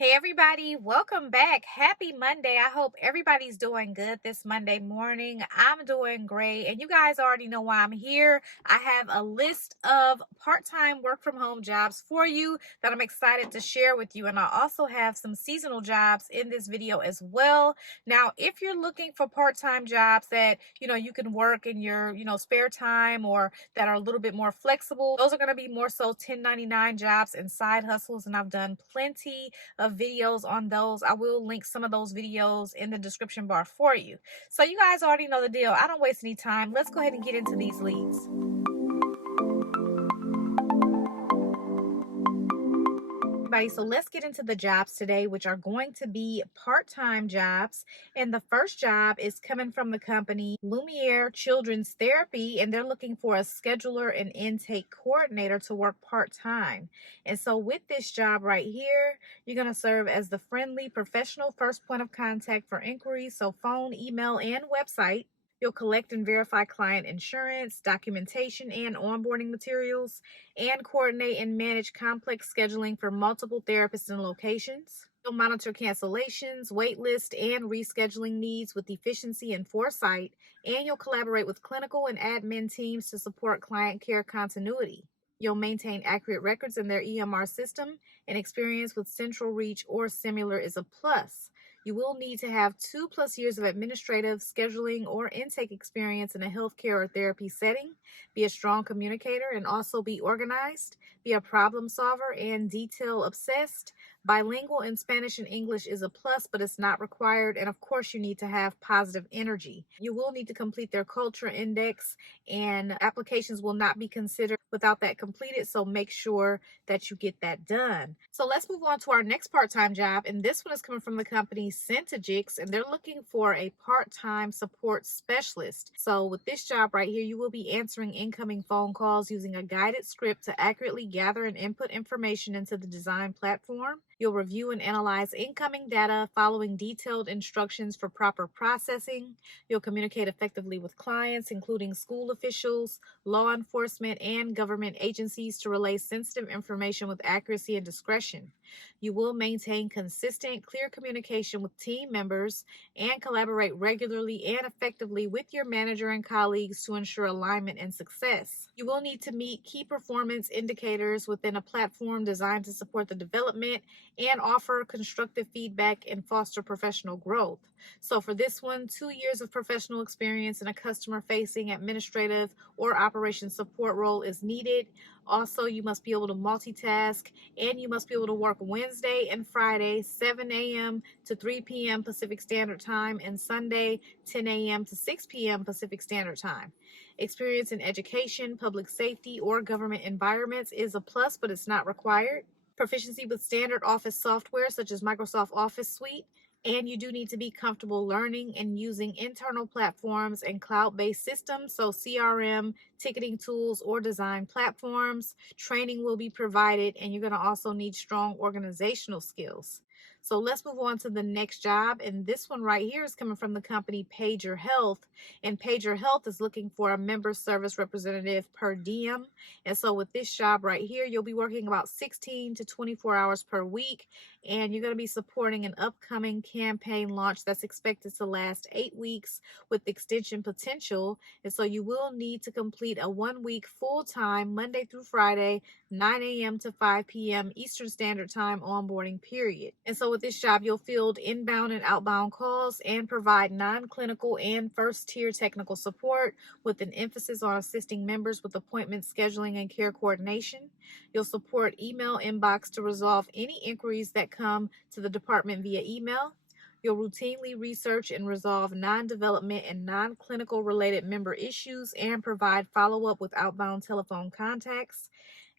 Hey everybody, welcome back. Happy Monday. I hope everybody's doing good this Monday morning. I'm doing great, and you guys already know why I'm here. I have a list of part-time work from home jobs for you that I'm excited to share with you, and I also have some seasonal jobs in this video as well. Now, if you're looking for part-time jobs that, you can work in your, spare time or that are a little bit more flexible, those are going to be more so 1099 jobs and side hustles, and I've done plenty of videos on those. I will link some of those videos in the description bar for you. So you guys already know the deal. I don't waste any time. Let's go ahead and get into these leads. So let's get into the jobs today, which are going to be part-time jobs. And the first job is coming from the company Lumiere Children's Therapy, and they're looking for a scheduler and intake coordinator to work part-time. And so with this job right here, you're going to serve as the friendly professional first point of contact for inquiries, so phone, email, and website. You'll collect and verify client insurance, documentation, and onboarding materials, and coordinate and manage complex scheduling for multiple therapists and locations. You'll monitor cancellations, waitlist, and rescheduling needs with efficiency and foresight, and you'll collaborate with clinical and admin teams to support client care continuity. You'll maintain accurate records in their EMR system, and experience with Central Reach or similar is a plus. You will need to have 2+ years of administrative, scheduling, or intake experience in a healthcare or therapy setting, be a strong communicator, and also be organized, be a problem solver, and detail obsessed. Bilingual in Spanish and English is a plus, but it's not required. And of course, you need to have positive energy. You will need to complete their culture index, and applications will not be considered without that completed. So make sure that you get that done. So let's move on to our next part-time job. And this one is coming from the company Centagix, and they're looking for a part-time support specialist. So with this job right here, you will be answering incoming phone calls using a guided script to accurately gather and input information into the design platform. You'll review and analyze incoming data following detailed instructions for proper processing. You'll communicate effectively with clients, including school officials, law enforcement, and government agencies to relay sensitive information with accuracy and discretion. You will maintain consistent, clear communication with team members and collaborate regularly and effectively with your manager and colleagues to ensure alignment and success. You will need to meet key performance indicators within a platform designed to support the development and offer constructive feedback and foster professional growth. So for this one, 2 years of professional experience in a customer-facing, administrative, or operations support role is needed. Also, you must be able to multitask, and you must be able to work Wednesday and Friday, 7 a.m. to 3 p.m. Pacific Standard Time, and Sunday, 10 a.m. to 6 p.m. Pacific Standard Time. Experience in education, public safety, or government environments is a plus, but it's not required. Proficiency with standard office software such as Microsoft Office Suite, and you do need to be comfortable learning and using internal platforms and cloud-based systems, so CRM, ticketing tools, or design platforms. Training will be provided, and you're going to also need strong organizational skills. So let's move on to the next job, and this one right here is coming from the company Pager Health, and Pager Health is looking for a member service representative per diem. And so with this job right here, you'll be working about 16 to 24 hours per week, and you're going to be supporting an upcoming campaign launch that's expected to last 8 weeks with extension potential. And so you will need to complete a 1-week full-time Monday through Friday 9 a.m. to 5 p.m. Eastern Standard Time onboarding period. And so with this job, you'll field inbound and outbound calls and provide non-clinical and first-tier technical support with an emphasis on assisting members with appointment scheduling and care coordination. You'll support email inbox to resolve any inquiries that come to the department via email. You'll routinely research and resolve non-development and non-clinical related member issues and provide follow-up with outbound telephone contacts.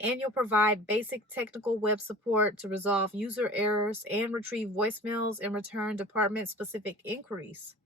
And you'll provide basic technical web support to resolve user errors and retrieve voicemails and return department-specific inquiries.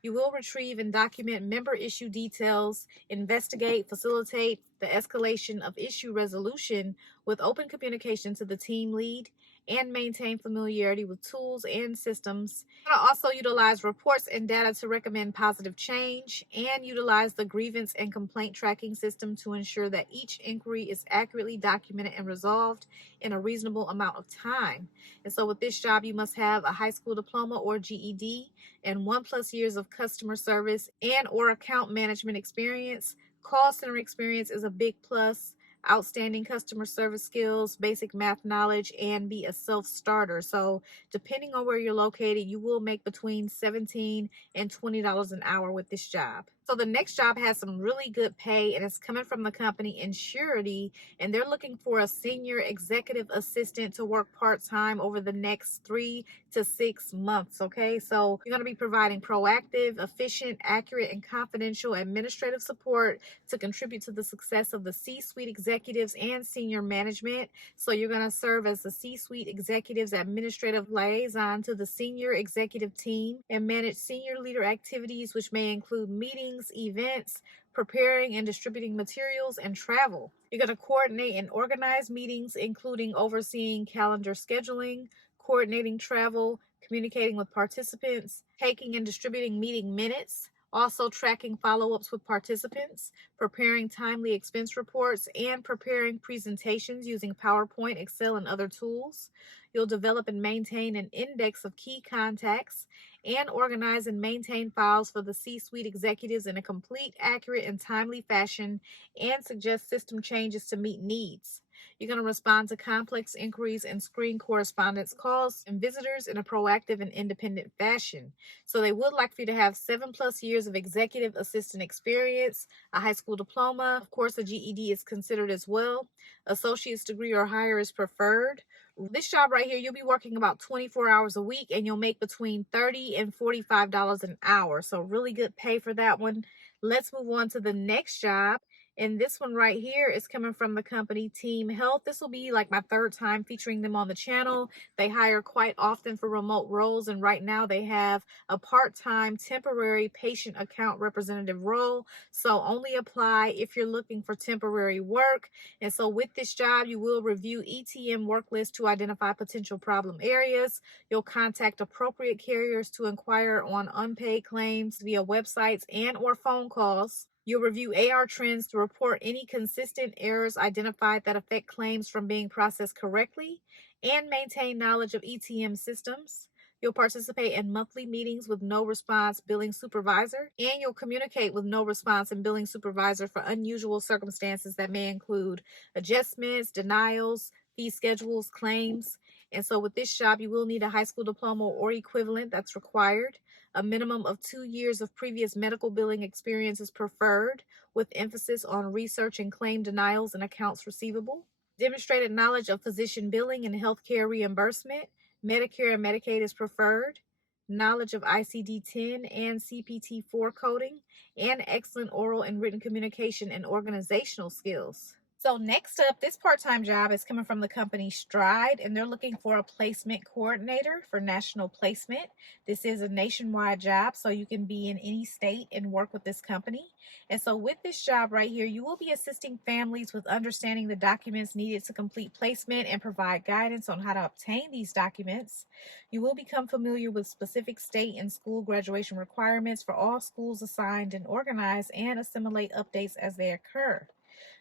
You will retrieve and document member issue details, investigate, facilitate the escalation of issue resolution with open communication to the team lead, and maintain familiarity with tools and systems. You're going to also utilize reports and data to recommend positive change and utilize the grievance and complaint tracking system to ensure that each inquiry is accurately documented and resolved in a reasonable amount of time. And so with this job, you must have a high school diploma or GED and 1+ years of customer service and or account management experience. Call center experience is a big plus. Outstanding customer service skills, basic math knowledge, and be a self-starter. So depending on where you're located, you will make between $17 and $20 an hour with this job. So the next job has some really good pay, and it's coming from the company Insurity, and they're looking for a senior executive assistant to work part-time over the next 3 to 6 months. Okay, so you're going to be providing proactive, efficient, accurate, and confidential administrative support to contribute to the success of the C-suite executives and senior management. So you're going to serve as the C-suite executives administrative liaison to the senior executive team and manage senior leader activities, which may include meetings, events, preparing and distributing materials, and travel. You're going to coordinate and organize meetings, including overseeing calendar scheduling, coordinating travel, communicating with participants, taking and distributing meeting minutes, also tracking follow-ups with participants, preparing timely expense reports, and preparing presentations using PowerPoint, Excel, and other tools. You'll develop and maintain an index of key contacts and organize and maintain files for the C-suite executives in a complete, accurate, and timely fashion, and suggest system changes to meet needs. You're going to respond to complex inquiries and screen correspondence calls and visitors in a proactive and independent fashion. So they would like for you to have 7+ years of executive assistant experience, a high school diploma. Of course, a GED is considered as well. Associate's degree or higher is preferred. This job right here, you'll be working about 24 hours a week, and you'll make between $30 and $45 an hour. So really good pay for that one. Let's move on to the next job. And this one right here is coming from the company Team Health. This will be like my 3rd time featuring them on the channel. They hire quite often for remote roles, and right now they have a part-time temporary patient account representative role. So only apply if you're looking for temporary work. And so with this job, you will review ETM work lists to identify potential problem areas. You'll contact appropriate carriers to inquire on unpaid claims via websites and or phone calls. You'll review AR trends to report any consistent errors identified that affect claims from being processed correctly, and maintain knowledge of ETM systems. You'll participate in monthly meetings with no response billing supervisor, and you'll communicate with no response and billing supervisor for unusual circumstances that may include adjustments, denials, fee schedules, claims. And so with this job, you will need a high school diploma or equivalent that's required. A minimum of 2 years of previous medical billing experience is preferred, with emphasis on research and claim denials and accounts receivable. Demonstrated knowledge of physician billing and healthcare reimbursement. Medicare and Medicaid is preferred. Knowledge of ICD-10 and CPT-4 coding, and excellent oral and written communication and organizational skills. So next up, this part-time job is coming from the company Stride, and they're looking for a placement coordinator for national placement. This is a nationwide job, so you can be in any state and work with this company. And so with this job right here, you will be assisting families with understanding the documents needed to complete placement and provide guidance on how to obtain these documents. You will become familiar with specific state and school graduation requirements for all schools assigned and organized, and assimilate updates as they occur.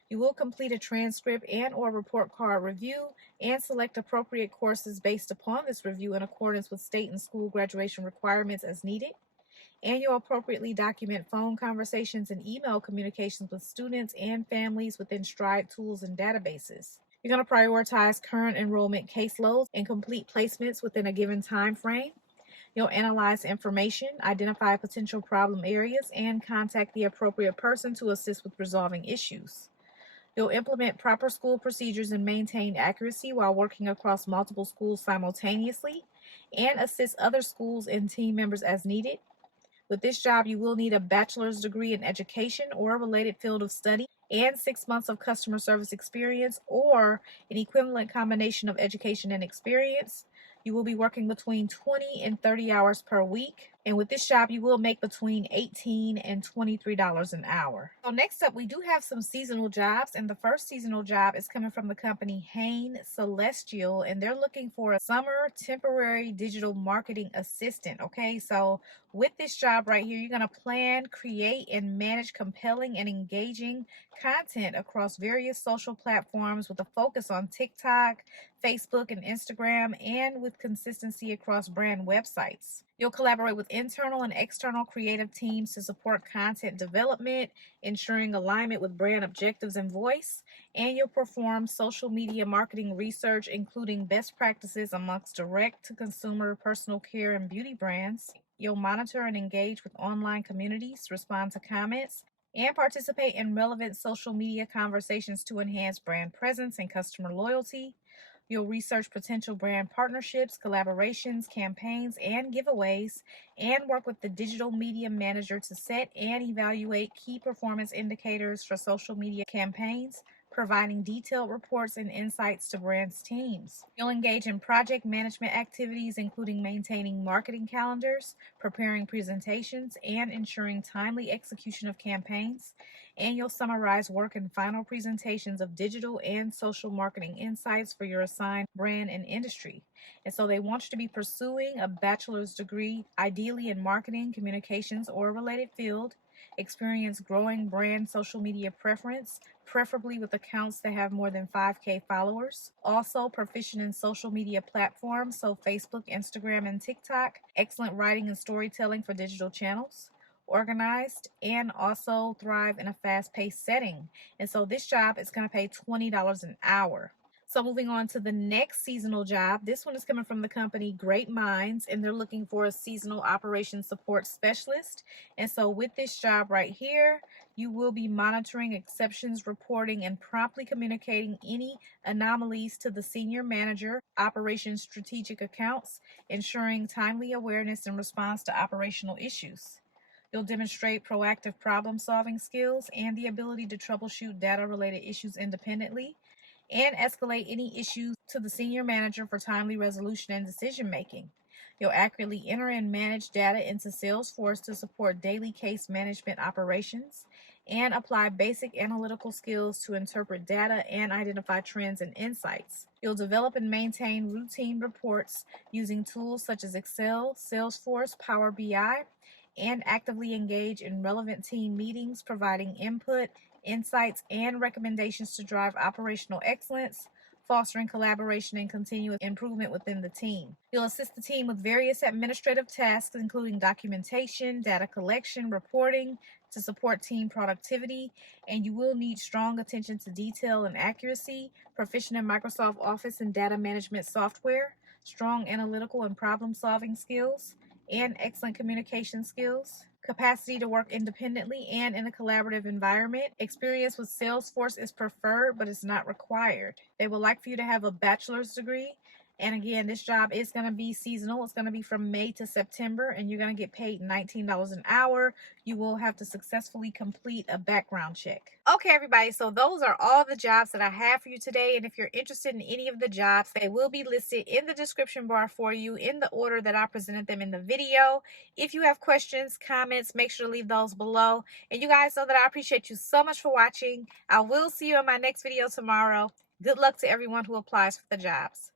You will complete a transcript and or report card review and select appropriate courses based upon this review in accordance with state and school graduation requirements as needed. And you'll appropriately document phone conversations and email communications with students and families within Stride tools and databases. You're going to prioritize current enrollment caseloads and complete placements within a given time frame. You'll analyze information, identify potential problem areas, and contact the appropriate person to assist with resolving issues. You'll implement proper school procedures and maintain accuracy while working across multiple schools simultaneously, and assist other schools and team members as needed. With this job, you will need a bachelor's degree in education or a related field of study, and 6 months of customer service experience or an equivalent combination of education and experience. You will be working between 20 and 30 hours per week. And with this job, you will make between $18 and $23 an hour. So next up, we do have some seasonal jobs. And the first seasonal job is coming from the company Hain Celestial. And they're looking for a summer temporary digital marketing assistant. Okay, so with this job right here, you're going to plan, create, and manage compelling and engaging content across various social platforms with a focus on TikTok, Facebook, and Instagram, and with consistency across brand websites. You'll collaborate with internal and external creative teams to support content development, ensuring alignment with brand objectives and voice, and you'll perform social media marketing research, including best practices amongst direct-to-consumer personal care and beauty brands. You'll monitor and engage with online communities, respond to comments, and participate in relevant social media conversations to enhance brand presence and customer loyalty. You'll research potential brand partnerships, collaborations, campaigns, and giveaways, and work with the digital media manager to set and evaluate key performance indicators for social media campaigns, providing detailed reports and insights to brands' teams. You'll engage in project management activities, including maintaining marketing calendars, preparing presentations, and ensuring timely execution of campaigns. And you'll summarize work and final presentations of digital and social marketing insights for your assigned brand and industry. And so they want you to be pursuing a bachelor's degree, ideally in marketing, communications, or a related field, experience growing brand social media preference, preferably with accounts that have more than 5K followers. Also, proficient in social media platforms, so Facebook, Instagram, and TikTok. Excellent writing and storytelling for digital channels. Organized, and also thrive in a fast-paced setting. And so this job is going to pay $20 an hour. So moving on to the next seasonal job, this one is coming from the company Great Minds, and they're looking for a seasonal operations support specialist. And so with this job right here, you will be monitoring exceptions, reporting, and promptly communicating any anomalies to the senior manager, operations strategic accounts, ensuring timely awareness and response to operational issues. You'll demonstrate proactive problem-solving skills and the ability to troubleshoot data-related issues independently, and escalate any issues to the senior manager for timely resolution and decision-making. You'll accurately enter and manage data into Salesforce to support daily case management operations, and apply basic analytical skills to interpret data and identify trends and insights. You'll develop and maintain routine reports using tools such as Excel, Salesforce, Power BI, and actively engage in relevant team meetings, providing input, insights, and recommendations to drive operational excellence, fostering collaboration and continuous improvement within the team. You'll assist the team with various administrative tasks, including documentation, data collection, reporting, to support team productivity, and you will need strong attention to detail and accuracy, proficient in Microsoft Office and data management software, strong analytical and problem-solving skills, and excellent communication skills, capacity to work independently and in a collaborative environment. Experience with Salesforce is preferred, but it's not required. They would like for you to have a bachelor's degree. And again, this job is going to be seasonal. It's going to be from May to September, and you're going to get paid $19 an hour. You will have to successfully complete a background check. Okay, everybody, so those are all the jobs that I have for you today. And if you're interested in any of the jobs, they will be listed in the description bar for you in the order that I presented them in the video. If you have questions, comments, make sure to leave those below. And you guys know that I appreciate you so much for watching. I will see you in my next video tomorrow. Good luck to everyone who applies for the jobs.